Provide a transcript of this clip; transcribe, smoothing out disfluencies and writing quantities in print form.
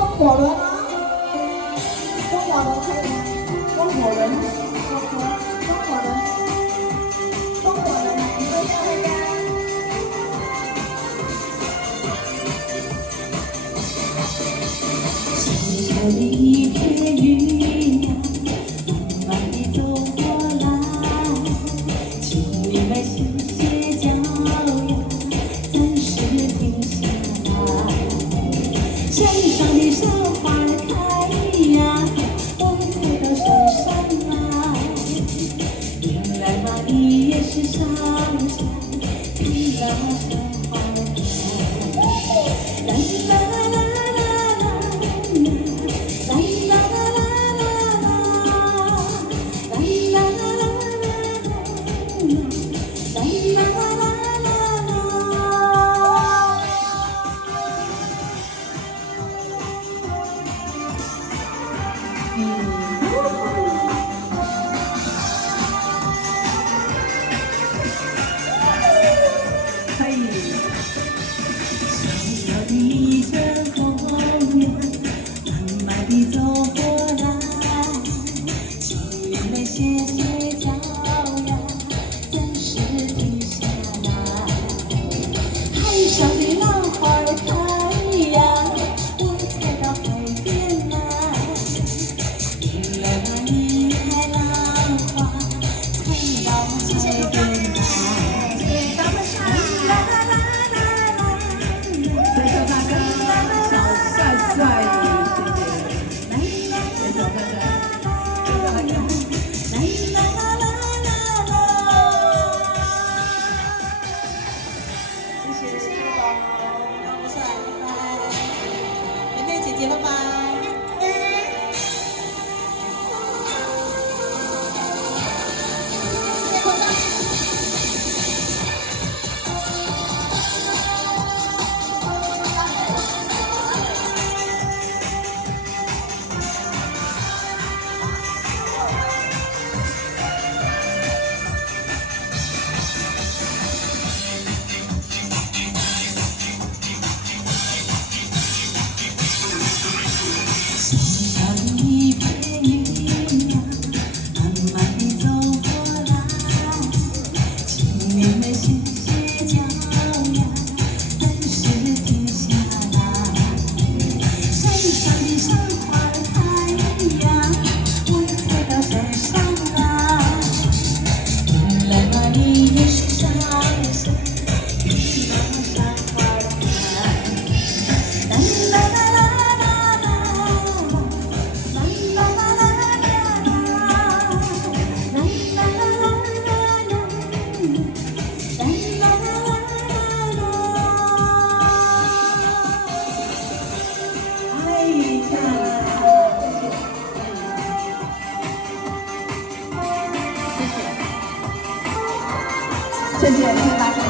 风火轮吗？风火轮可以吗？风火轮，风火轮，风火轮，你说下回家。小小的一片云呀，慢慢地走过来，请你们歇歇脚呀，暂时停下来。山上的小花开呀，我开到山上来。你来吧，你也是上山看那山花开。啦啦啦啦啦啦，啦啦啦啦啦啦，啦啦啦啦啦啦，啦啦啦啦可以。小小的一阵风呀，慢慢地走过来，请你们歇歇脚呀，暂时停下来。海上的浪花开呀，我踩到海边来。你来吧，你海浪花，踩到海边来。姐姐，拜拜。谢谢，谢谢大家。